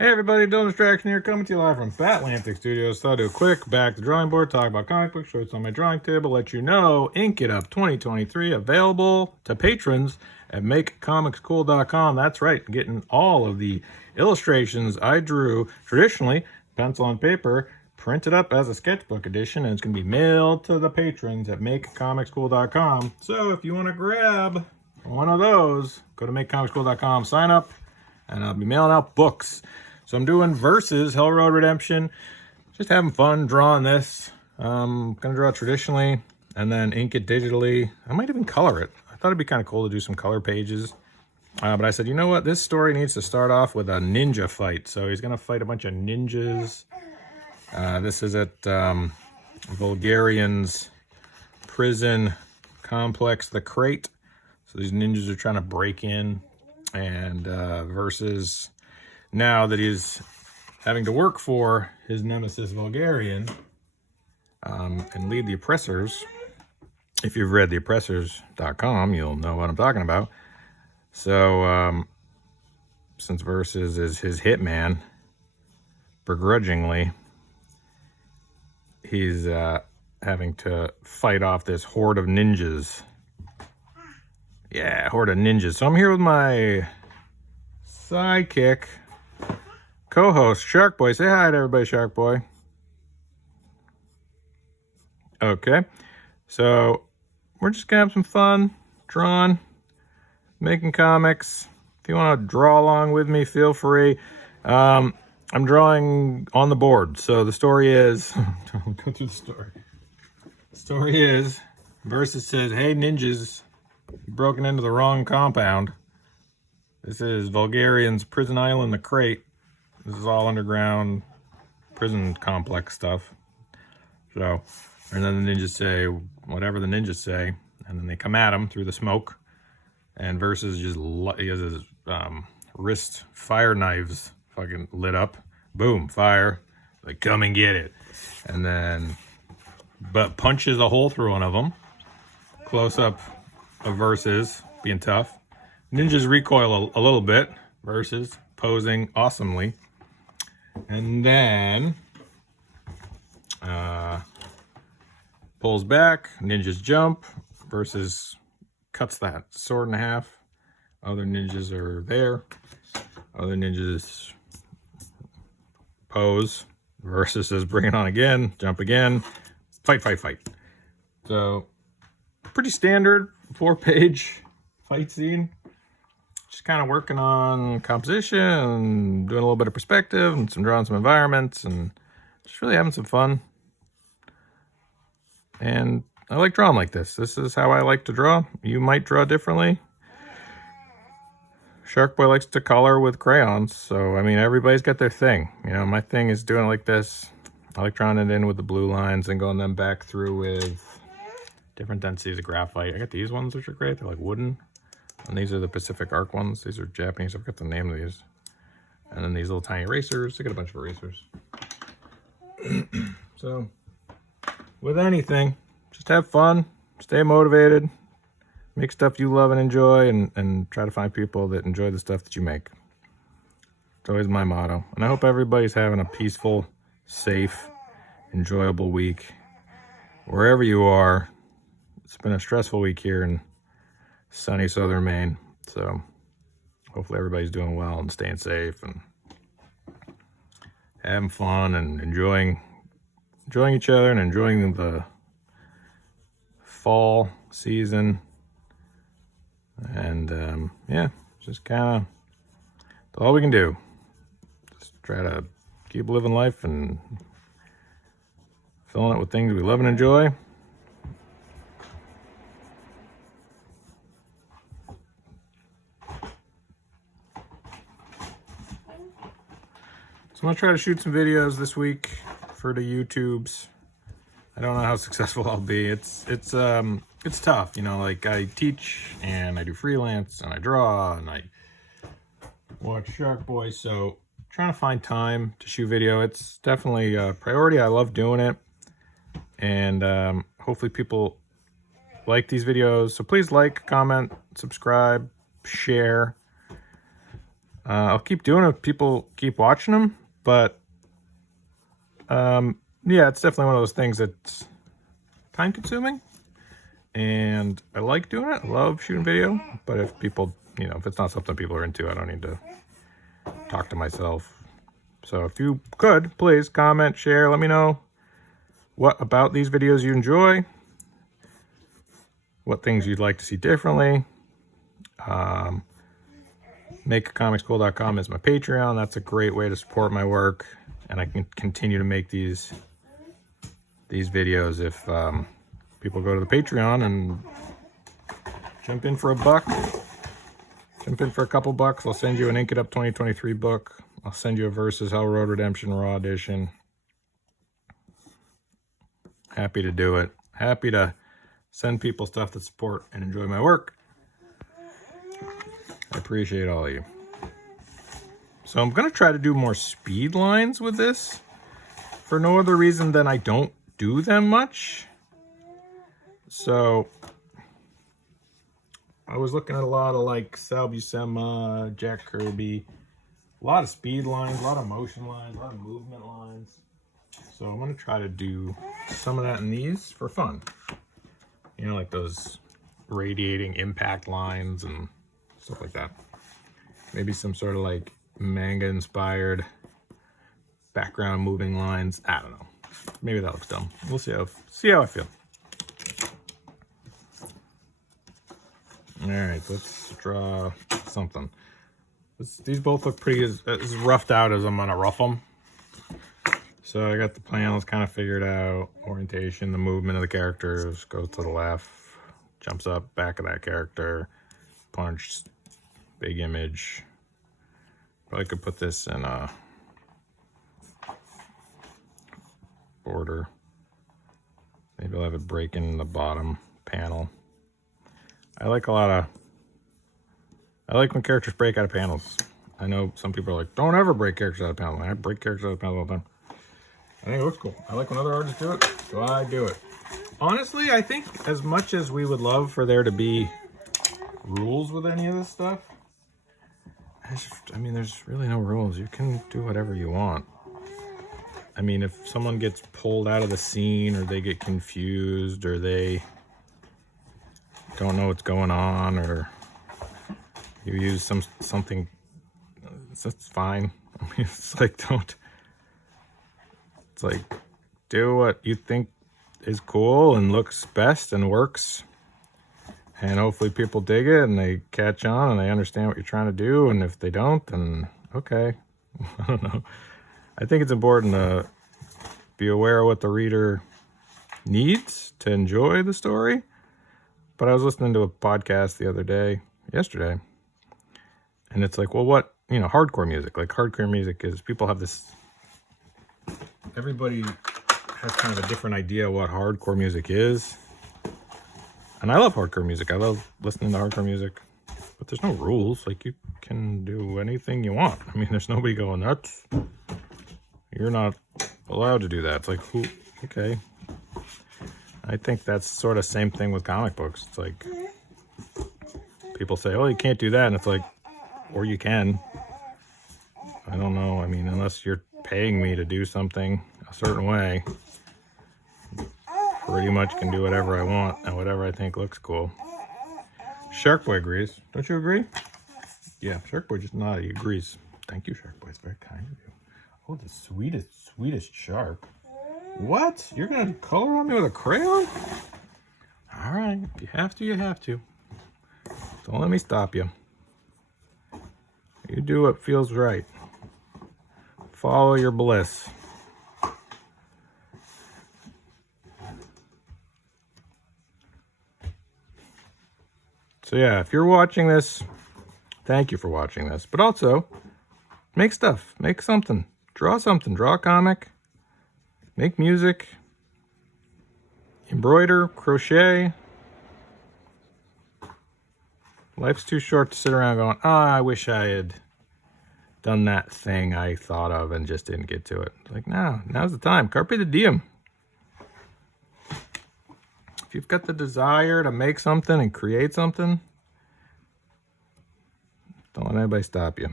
Hey everybody, Dylan Distraction here, coming to you live from Batlantic Studios. Thought I'd do a quick back to the drawing board, talk about comic books, show what's on my drawing table, let you know Inkitup 2023 available to patrons at makecomicscool.com. That's right, getting all of the illustrations I drew traditionally, pencil and paper, printed up as a sketchbook edition, and it's going to be mailed to the patrons at makecomicscool.com. So if you want to grab one of those, go to makecomicscool.com, sign up, and I'll be mailing out books. So I'm doing Versus, Hell Road Redemption. Just having fun drawing this. I'm going to draw it traditionally and then ink it digitally. I might even color it. I thought it'd be kind of cool to do some color pages. But I said, you know what? This story needs to start off with a ninja fight. So he's going to fight a bunch of ninjas. This is at Bulgarian's prison complex, the Crate. So these ninjas are trying to break in. And versus now that he's having to work for his nemesis Bulgarian and lead the oppressors. If you've read theoppressors.com, you'll know what I'm talking about. So since Versus is his hitman, begrudgingly, he's having to fight off this horde of ninjas. Yeah, horde of ninjas. So I'm here with my sidekick, co-host, Shark Boy. Say hi to everybody, Shark Boy. Okay. So we're just going to have some fun, drawing, making comics. If you want to draw along with me, feel free. I'm drawing on the board. So the story is... I'll go through the story. The story is, Versus says, hey, ninjas, you broken into the wrong compound. This is Bulgarian's prison island, the Crate. This is all underground prison complex stuff. So, and then the ninjas say whatever the ninjas say, and then they come at him through the smoke. And Versus just, he has his wrist fire knives fucking lit up. Boom, fire. Like, come and get it. And then, but punches a hole through one of them. Close up of Versus being tough. Ninjas recoil a little bit. Versus posing awesomely. And then pulls back. Ninjas jump. Versus cuts that sword in half. Other ninjas are there. Other ninjas pose. Versus says bring it on again. Jump again. Fight, fight, fight. So pretty standard 4-page fight scene. Just kind of working on composition and doing a little bit of perspective and drawing some environments and just really having some fun. And I like drawing like this. This is how I like to draw. You might draw differently. Shark Boy likes to color with crayons. So, I mean, everybody's got their thing. You know, my thing is doing it like this. I like drawing it in with the blue lines and going them back through with different densities of graphite. I got these ones, which are great. They're like wooden. And these are the Pacific Arc ones. These are Japanese. I forgot the name of these. And then these little tiny erasers. I got a bunch of erasers. So, with anything, just have fun. Stay motivated. Make stuff you love and enjoy. And try to find people that enjoy the stuff that you make. It's always my motto. And I hope everybody's having a peaceful, safe, enjoyable week. Wherever you are. It's been a stressful week here in sunny southern Maine, so hopefully everybody's doing well and staying safe and having fun and enjoying each other and enjoying the fall season. And yeah, just kind of that's all we can do. Just try to keep living life and filling it with things we love and enjoy. So I'm gonna try to shoot some videos this week for the YouTubes. I don't know how successful I'll be. It's tough, you know, like I teach and I do freelance and I draw and I watch Shark Boy. So trying to find time to shoot video. It's definitely a priority. I love doing it. And hopefully people like these videos. So please like, comment, subscribe, share. I'll keep doing it if people keep watching them, but yeah, it's definitely one of those things that's time consuming, and I like doing it. I love shooting video, but if people, if it's not something people are into, I don't need to talk to myself. So if you could, please comment, share, let me know what about these videos you enjoy, what things you'd like to see differently. MakeAComicsCool.com is my Patreon. That's a great way to support my work, and I can continue to make these videos if people go to the Patreon and jump in for $1, jump in for a couple bucks. I'll send you an Inkitup 2023 book. I'll send you a Versus Hell Road Redemption Raw Edition. Happy to do it. Happy to send people stuff that support and enjoy my work. I appreciate all of you. So I'm going to try to do more speed lines with this for no other reason than I don't do them much. So I was looking at a lot of like Sal Buscema, Jack Kirby, a lot of speed lines, a lot of motion lines, a lot of movement lines. So I'm going to try to do some of that in these for fun. Like those radiating impact lines and stuff like that. Maybe some sort of like manga inspired background moving lines. I don't know. Maybe that looks dumb. We'll see how I feel. All right, let's draw something. These both look pretty as roughed out as I'm gonna rough them. So I got the panels kind of figured out. Orientation, the movement of the characters, goes to the left, jumps up, back of that character, punch, big image. Probably could put this in a border. Maybe I'll have it break in the bottom panel. I like when characters break out of panels. I know some people are like, don't ever break characters out of panels. I break characters out of panels all the time. I think it looks cool. I like when other artists do it, so I do it. Honestly, I think as much as we would love for there to be rules with any of this stuff, there's really no rules. You can do whatever you want. If someone gets pulled out of the scene, or they get confused, or they don't know what's going on, or you use something, that's fine. It's like, do what you think is cool and looks best and works, and hopefully people dig it and they catch on and they understand what you're trying to do. And if they don't, then okay. I don't know. I think it's important to be aware of what the reader needs to enjoy the story. But I was listening to a podcast yesterday, and it's like, well, what, hardcore music. Like, hardcore music is, people have this, everybody has kind of a different idea of what hardcore music is. And I love hardcore music. I love listening to hardcore music. But there's no rules. Like, you can do anything you want. There's nobody going, you're not allowed to do that. It's like, okay. I think that's sort of same thing with comic books. It's like, people say, oh, you can't do that. And it's like, or you can. I don't know. Unless you're paying me to do something a certain way, pretty much can do whatever I want and whatever I think looks cool. Sharkboy agrees. Don't you agree? Yeah, Sharkboy just nodded. He agrees. Thank you, Sharkboy. It's very kind of you. Oh, the sweetest shark. What? You're going to color on me with a crayon? All right. If you have to, you have to. Don't let me stop you. You do what feels right. Follow your bliss. So yeah, if you're watching this, thank you for watching this. But also, make stuff. Make something. Draw something. Draw a comic. Make music. Embroider. Crochet. Life's too short to sit around going, I wish I had done that thing I thought of and just didn't get to it. Like, no, now's the time. Carpe the diem. If you've got the desire to make something and create something, don't let anybody stop you.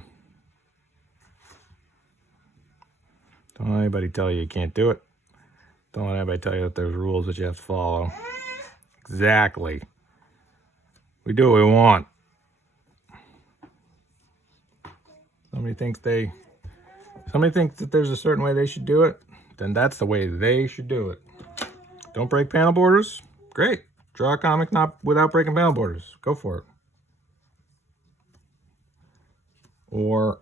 Don't let anybody tell you can't do it. Don't let anybody tell you that there's rules that you have to follow. Exactly. We do what we want. Somebody thinks that there's a certain way they should do it, then that's the way they should do it. Don't break panel borders? Great. Draw a comic not without breaking panel borders. Go for it. Or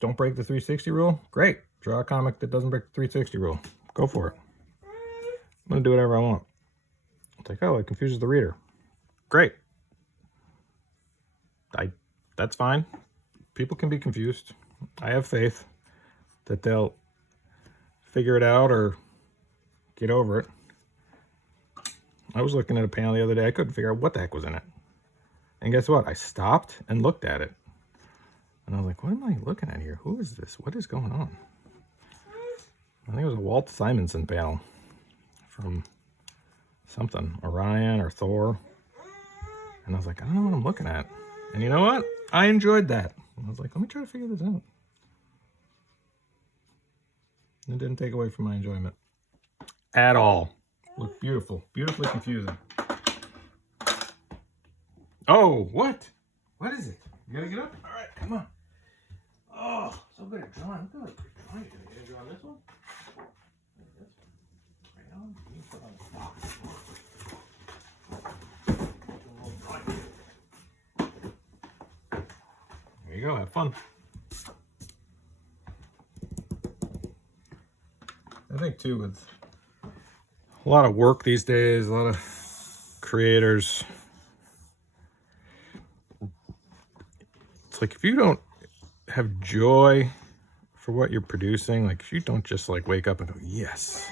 don't break the 360 rule? Great. Draw a comic that doesn't break the 360 rule. Go for it. I'm going to do whatever I want. It's like, oh, it confuses the reader. Great. That's fine. People can be confused. I have faith that they'll figure it out or get over it. I was looking at a panel the other day. I couldn't figure out what the heck was in it. And guess what? I stopped and looked at it. And I was like, what am I looking at here? Who is this? What is going on? I think it was a Walt Simonson panel from something, Orion or Thor. And I was like, I don't know what I'm looking at. And you know what? I enjoyed that. I was like, let me try to figure this out. It didn't take away from my enjoyment at all. Looked beautiful. Beautifully confusing. Oh, what? What is it? You gotta get up? All right, come on. Oh, so good at drawing. Look at that drawing. You gonna draw this one? This one. Right on. You put on the box. There you go. Have fun. I think too, with a lot of work these days, a lot of creators, it's like if you don't have joy for what you're producing, like if you don't just like wake up and go, yes,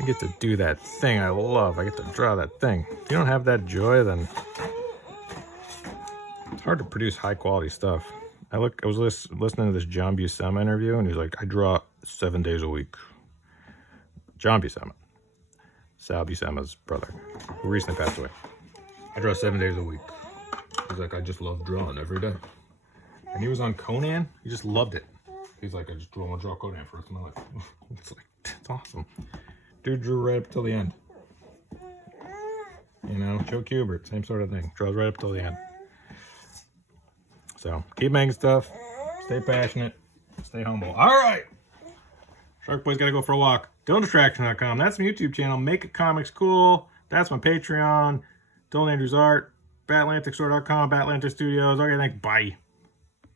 I get to do that thing I love, I get to draw that thing. If you don't have that joy, then it's hard to produce high quality stuff. I was listening to this John Buscema interview, and he's like, I draw 7 days a week. John Buscema, Sal Buscema's brother, who recently passed away. I draw 7 days a week. He's like, I just love drawing every day. And he was on Conan. He just loved it. He's like, I just want to draw Conan for the rest of my life. It's like, it's awesome. Dude drew right up till the end. You know, Joe Kubert, same sort of thing. Draws right up till the end. So keep making stuff. Stay passionate. Stay humble. All right. Shark Boy's got to go for a walk. DylanDistraction.com. That's my YouTube channel. Make It Comics Cool. That's my Patreon. Dylan Andrews Art. BatlanticStore.com. Batlantic Studios. Okay, thanks. Bye.